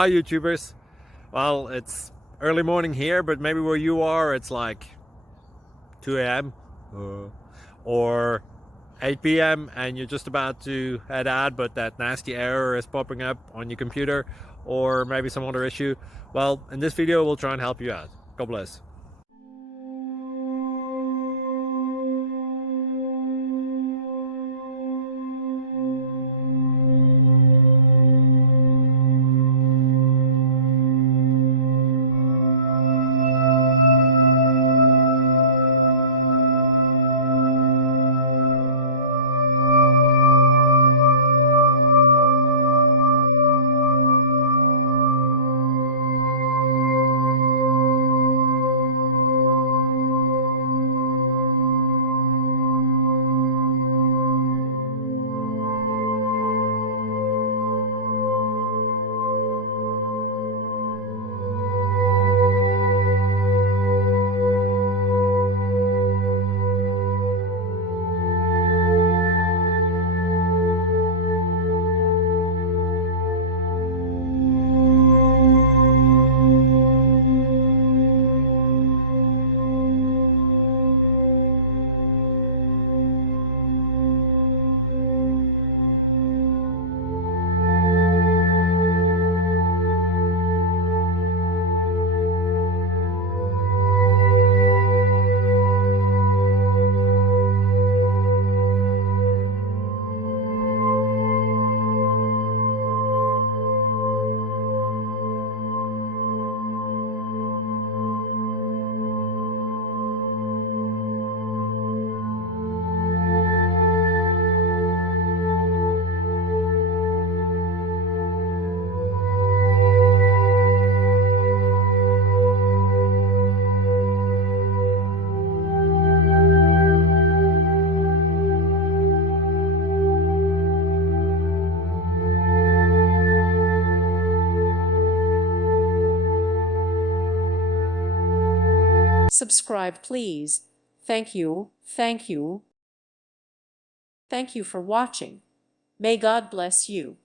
Hi YouTubers. Well, it's early morning here, but maybe where you are it's like 2 a.m. or 8 p.m. and you're just about to head out, but that nasty error is popping up on your computer, or maybe some other issue. Well, in this video we'll try and help you out. God bless. Subscribe, please. Thank you. Thank you. Thank you for watching. May God bless you.